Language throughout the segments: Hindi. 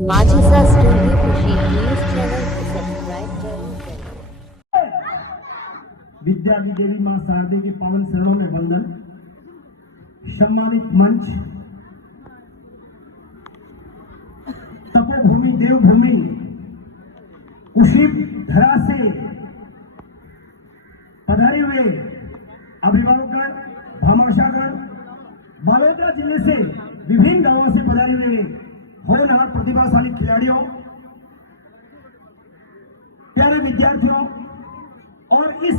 माझीसा स्टूडियो खुशी न्यूज चैनल को सब्सक्राइब जरूर करें। विद्यादी देवी मां शारदे के पावन चरणों में वंदन। सम्मानित मंच, तपोभूमि देवभूमि कुशी धरा से पधारे हुए अभिभावक, भामाशागण, बालोद जिले से विभिन्न गांवों से पधारे हुए होनहार प्रतिभाशाली खिलाड़ियों, प्यारे विद्यार्थियों, और इस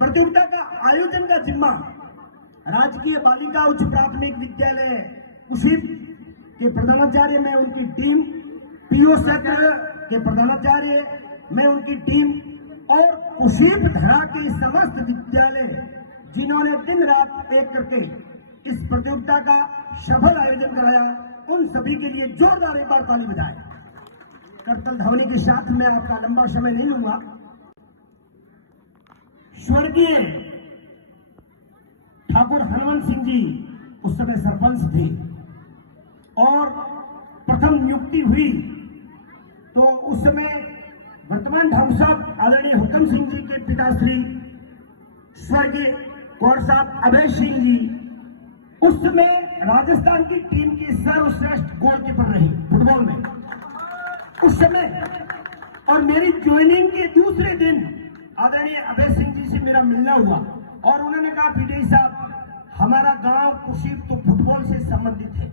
प्रतियोगिता का आयोजन का जिम्मा राजकीय बालिका उच्च प्राथमिक विद्यालय कुशीप के प्रधानाचार्य में उनकी टीम, पीओ सेक्टर के प्रधानाचार्य में उनकी टीम और कुशीप धरा के समस्त विद्यालय जिन्होंने दिन रात एक करके इस प्रतियोगिता का सफल आयोजन कराया, उन सभी के लिए जोरदार एक बार ताली बजाएं। करतल ध्वनि के साथ मैं आपका लंबा समय नहीं लूंगा। स्वर्गीय ठाकुर हनुमान सिंह जी उस समय सरपंच थे और प्रथम नियुक्ति हुई तो उस समय वर्तमान ठाकुर साहब आदरणीय हुक्म सिंह जी के पिताश्री स्वर्गीय कौर साहब अभय सिंह जी उस समय राजस्थान की टीम के सर्वश्रेष्ठ गोलकीपर रहे फुटबॉल में उस समय। और मेरी ज्वाइनिंग के दूसरे दिन आदरणीय अभय सिंह जी से मेरा मिलना हुआ और उन्होंने कहा, पीटी साहब, हमारा गांव कुशीप तो फुटबॉल से संबंधित है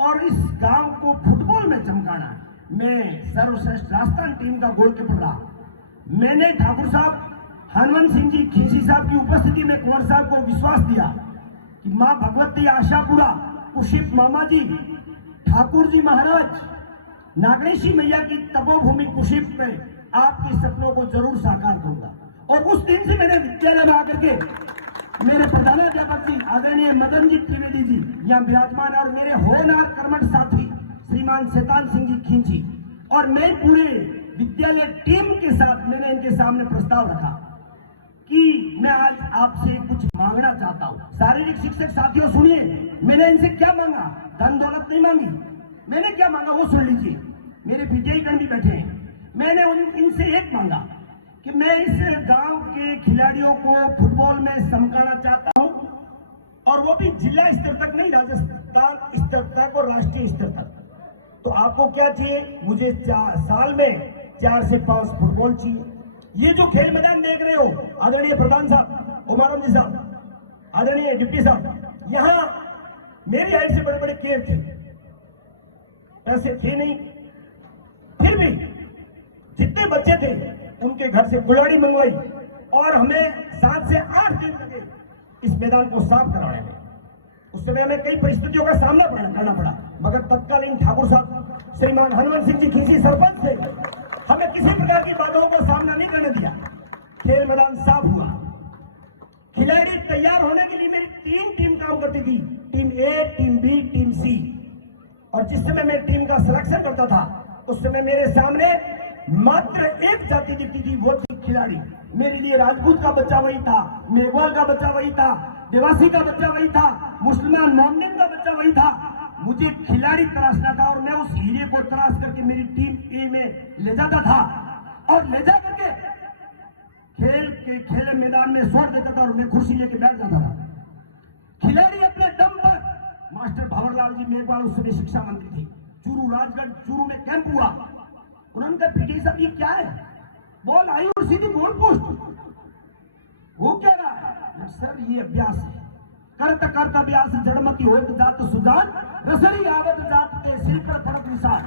और इस गांव को फुटबॉल में चमकाना है। मैं सर्वश्रेष्ठ राजस्थान टीम का गोलकीपर रहा। मैंने ठाकुर साहब हनुमान सिंह जी खींची साहब की उपस्थिति में कुंवर साहब को विश्वास दिया कि मां भगवती आशापुरा, कुशीप मामा जी, ठाकुर जी महाराज, नागणेशी मैया की तपोभूमि कुशीप पे आपके सपनों को जरूर साकार करूंगा। और उस दिन से मैंने विद्यालय में आकर के मेरे प्रधानाध्यापक जी आदरणीय मदन जी त्रिवेदी जी यहाँ विराजमान और मेरे होनहार कर्मठ साथी श्रीमान शैतान सिंह जी खींची और मैं पूरे विद्यालय टीम के साथ मैंने इनके सामने प्रस्ताव रखा कि मैं आज आपसे कुछ मांगना चाहता हूँ। शारीरिक शिक्षक साथियों सुनिए, मैंने इनसे क्या मांगा, धन दौलत नहीं मांगी। मैंने क्या मांगा वो सुन लीजिए, मेरे पीटीआई गण भी बैठे हैं। मैंने इनसे एक मांगा कि मैं इस गांव के खिलाड़ियों को फुटबॉल में चमकाना चाहता हूं और वो भी जिला स्तर तक नहीं, राजस्थान स्तर तक और राष्ट्रीय स्तर तक। तो आपको क्या चाहिए? मुझे साल में 4 से 5 फुटबॉल चाहिए। ये जो खेल मैदान देख रहे हो, आदरणीय प्रधान साहब, उमाराम जी साहब, आदरणीय डिप्टी साहब, यहाँ मेरी हाइट से बड़े बड़े केव थे, ऐसे थे नहीं, फिर भी जितने बच्चे थे उनके घर से कुल्हाड़ी मंगवाई और हमें 7 से 8 दिन लगे इस मैदान को साफ कराने में। उस समय हमें कई परिस्थितियों का सामना करना पड़ा, मगर तत्कालीन ठाकुर साहब श्रीमान हनुमान सिंह जी खींची सरपंच थे, हमें किसी प्रकार की बाधाओं का सामना नहीं करने दिया। खेल मैदान साफ हुआ। खिलाड़ी तैयार होने के लिए मेरी 3 टीम काम करती थी, टीम ए, टीम बी, टीम सी। और जिस समय मैं टीम का सिलेक्शन करता था उस समय मेरे सामने मात्र एक जाति दिखती थी, वो थी खिलाड़ी। मेरे लिए राजपूत का बच्चा वही था, मेघवाल का बच्चा वही था, देवासी का बच्चा वही था, मुसलमान मोमिन का बच्चा वही था। मुझे खिलाड़ी तलाशना था और मैं उस हीरे को तलाश करके मेरी टीम ए में ले जाता था और ले जा करके खेल मैदान में छोड़ देता था और मैं कुर्सी लेके बैठ जाता था। खिलाड़ी अपने दम पर, मास्टर भंवरलाल जी मेघवाल उस समय शिक्षा मंत्री थे, चूरू राजगढ़ चूरू में कैंप हुआ। उन्होंने कहा, पीटी साहब ये क्या है? बॉल आई और सीधी गोल पोस्ट। वो क्या रहा है? सर ये अभ्यास है, करत करत अभ्यास जड़मती होत जात सुजान, रसड़ी आवत जात के सिर पर पड़त निशान।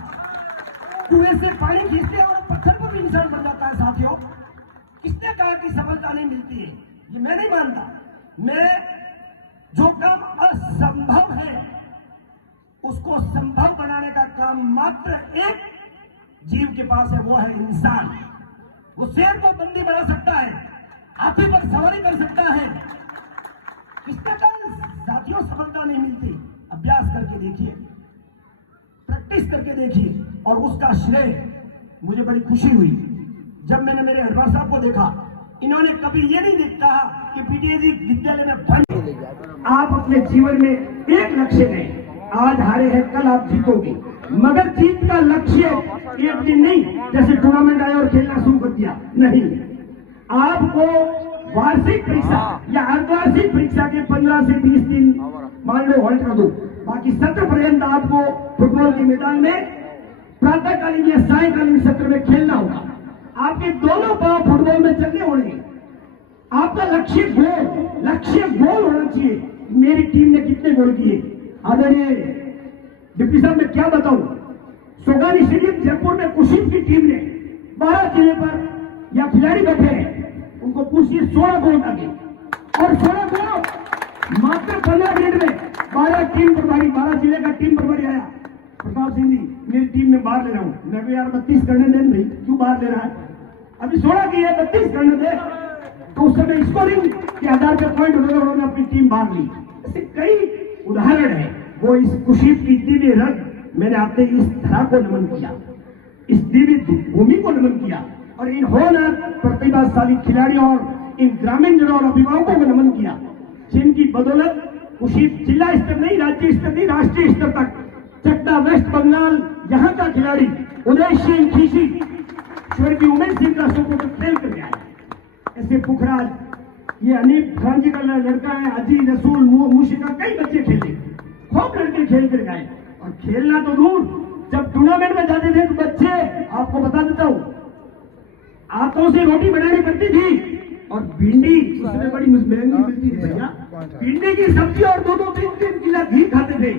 कुएं से पानी खींचते और पत्थर पर भी निशान बन जाता है। साथियों, किसने कहा कि सफलता नहीं मिलती है? ये मैं नहीं मानता। मैं जो काम असंभव है उसको संभव बनाने का काम मात्र एक जीव के पास है, वो है इंसान। वो शेर को बंदी बना सकता है, हाथी पर सवारी कर सकता है। किसने कहा साथियों सफलता नहीं मिलती? अभ्यास करके देखिए, प्रैक्टिस करके देखिए। और उसका श्रेय मुझे बड़ी खुशी हुई जब मैंने मेरे हेडमास्टर साहब को देखा। इन्होंने कभी ये नहीं कहा कि पीटीआई विद्यालय में फंड। आप अपने जीवन में एक लक्ष्य लें, आज हारे हैं कल आप जीतोगे, मगर जीत का लक्ष्य एक दिन नहीं जैसे टूर्नामेंट आया और खेलना शुरू कर दिया, नहीं। आपको वार्षिक परीक्षा या अर्धवार्षिक परीक्षा के 15 से 20 दिन मान लो होल्ड कर दो, बाकी सत्र पर्यंत आपको फुटबॉल के मैदान में प्रातःकालीन या सायकालीन सत्र में खेलना होगा। आपके दोनों पांव फुटबॉल में चलने होंगे। आपका लक्ष्य गोल होना चाहिए। मेरी टीम ने कितने गोल किए आदरणीय डिप्टी साहब, मैं क्या बताऊं। सोगानी स्टेडियम जयपुर में कुशीब की टीम ने 12 जिले पर या खिलाड़ी बैठे हैं, उनको पूछिए 16 गोल लगे और 16 गोल मात्र 15 मिनट में 12 जिले का टीम प्रभारी आया। प्रताप सिंह जी, मेरी टीम में बाहर ले रहा हूं। मैं भी यार 32 करने दे, नहीं क्यों बाहर ले रहा है, अभी 16 की है 32 करने दे। तो उस समय स्कोरिंग के आधार पर पॉइंट उन्होंने अपनी टीम बाहर ली। ऐसे कई उदाहरण है। वो इस कुशीब की दिव्य रंग, मैंने आपने इस धरा को नमन किया, इस दिव्य भूमि को नमन किया और इन होनहार प्रतिभाशाली खिलाड़ियों और इन ग्रामीण जनों और अभिभावकों को नमन किया, जिनकी बदौलत कुशीब जिला स्तर नहीं, राज्य स्तर नहीं, राष्ट्रीय स्तर तक चट्टा वेस्ट बंगाल यहाँ का खिलाड़ी उदय सिंह खीसी, स्वर्गीय उमेश सिंह का सुपुत्र खेल कर गया। ऐसे पुखराज, ये अनिल खान जी का लड़का है, अजी रसूल मुशिका, कई बच्चे खेले, खूब लड़के खेल कर गए। और खेलना तो दूर, जब टूर्नामेंट में जाते थे तो बच्चे, आपको बता देता हूं, हाथों से रोटी बनानी पड़ती थी और भिंडी उसमें बड़ी महंगी मिलती थी भैया, भिंडी की सब्जी और 2-3 किलो घी खाते थे,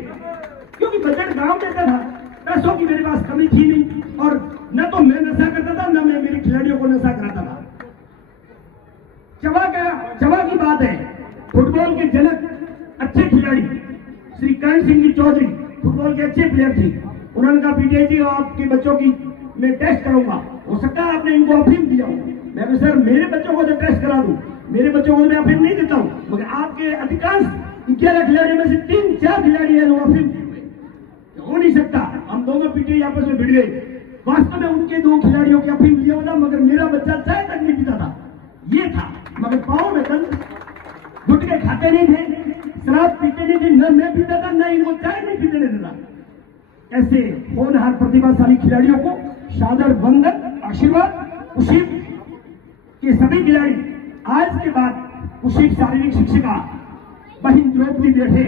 क्योंकि बजट गांव देता था। पैसों की मेरे पास कमी थी नहीं और न तो मैं नशा करता था, न मैं मेरे खिलाड़ियों को नशा कराता था। चवा की बात है, फुटबॉल के जनक अच्छे खिलाड़ी श्री करण सिंह जी चौधरी फुटबॉल के अच्छे प्लेयर थे। उन्होंने कहा पीटीआई जी आपके बच्चों की मैं टेस्ट करूंगा, हो सकता है आपने इनको अफीम दिया हो। मैं कहा सर मेरे बच्चों को तो टेस्ट करा दूं, मेरे बच्चों को मैं अफीम नहीं देता हूं, मगर आपके अधिकांश 11 खिलाड़ियों में से 3-4 खिलाड़ी है जो अफीम दिए हुए, हो नहीं सकता। हम दोनों पीटीआई आपस में भिड़ गए। वास्तव में उनके 2 खिलाड़ियों के अफीम दिया होगा, मगर मेरा बच्चा चाय तक नहीं पीता था, ये था। मगर पाँव में दर्द, गुटके खाते नहीं थे, शराब पीते नहीं थे, न मैं पीता था, न इनको चाय नहीं पीते देता। ऐसे होनहार प्रतिभाशाली खिलाड़ियों को सादर वंदन, आशीर्वाद। कुशीब के सभी खिलाड़ी आज के बाद कुशीब शारीरिक शिक्षिका बहन द्रौपदी बैठे,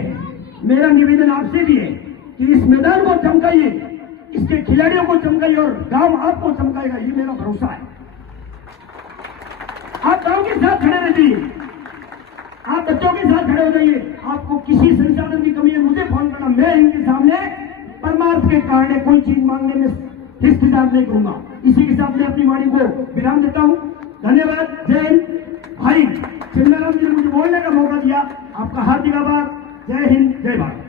मेरा निवेदन आपसे भी है कि इस मैदान को चमकाइए, इसके खिलाड़ियों को चमकाइए और गांव आपको चमकाएगा, ये मेरा भरोसा है। आप गांव के साथ खड़े रहिए, आप बच्चों के साथ खड़े हो जाइए। आपको किसी संसाधन की कमी है, मुझे फोन करना, मैं इनके सामने परमार्थ के कारण कोई चीज मांगने में हिचकिचाहट नहीं करूंगा। इसी के साथ मैं अपनी वाणी को विराम देता हूं। धन्यवाद। जय हिंद। भाई चिन्नाराम जी ने मुझे बोलने का मौका दिया, आपका हार्दिक आभार। जय हिंद, जय भारत।